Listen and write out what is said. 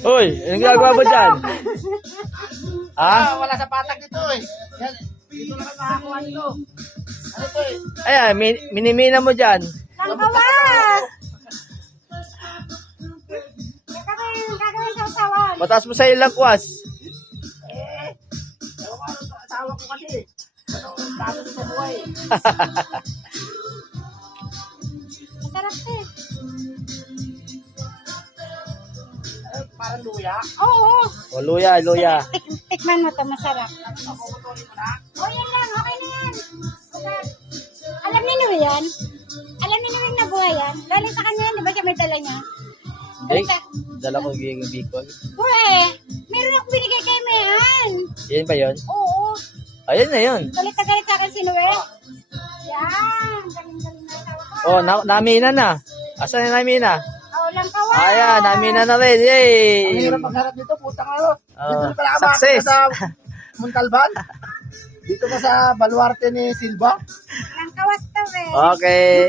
Uy, anong ginagawa mo dyan? Ha? Wala sa patag dito eh. Yan, dito lang makakuha nito. Ano to eh? Ayan, minimina mo dyan. Langkawas! Gagawin sa usawan. Mataas mo sa ilang kwas. Eh, ewan ko ano sa asawa ko kasi. Anong tato sa buhay. Masarap to eh. Parang luya. Oo. O, luya, luya. Tikman mo to, masarap. Pakukutuloy mo na. O yan lang, okay na yan. Okay. Alam ni Nui yan? Alam ni Nui na buhay yan? Galing sa kanya yan, di ba siya may dala niya? Ay, dala ko yung bicol. Uy, meron akong binigay kay Mehan. Yan ba yun? Oo. Ayun na yun. Galit na galit sa akin si Nui. Yan, galing-galing na ito. Oh, namina na. Asan na namina? Oh, langkawas. Ayan, namina na rin. Ang Yay! hirap magharap dito, puta ka no. Dito Oh, pala ka success. sa Montalban. Dito ka sa baluarte ni Silva. Langkawas to eh. Okay.